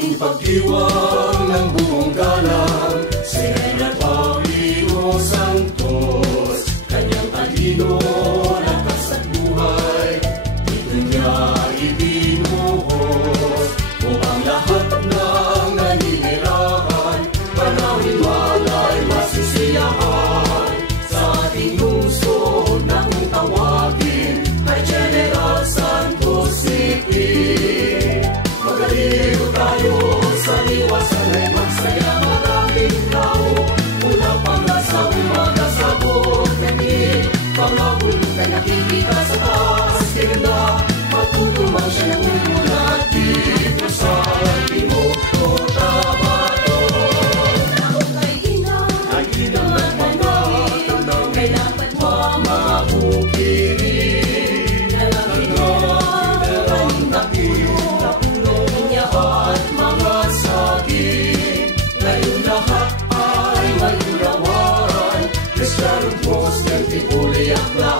ating pagdiwang ng buong galang, si General Paulino Santos. Kanyang talino, lakas at buhay, dito niya ibinuhos. Upang lahat ng naninirahan, panawin walay masisiyahan. Sa ating lungsod na kung tawagin ay General Santos City. Magaliw tayo sa liwasan ay magsaya maraming tao. Mula pangga sa umaga sa bukid, mga bulukay nakikita sa taas. Kaya matutumang siya ng umulat dito sa Timog Cotabato. Naong kay inang ng mga tanang, kay dapat mamabukirin. Nalagyan napuno niya at mga saging. Ngayon lahat ay may ulawan, Cristiano Post ng Tipuli Akla.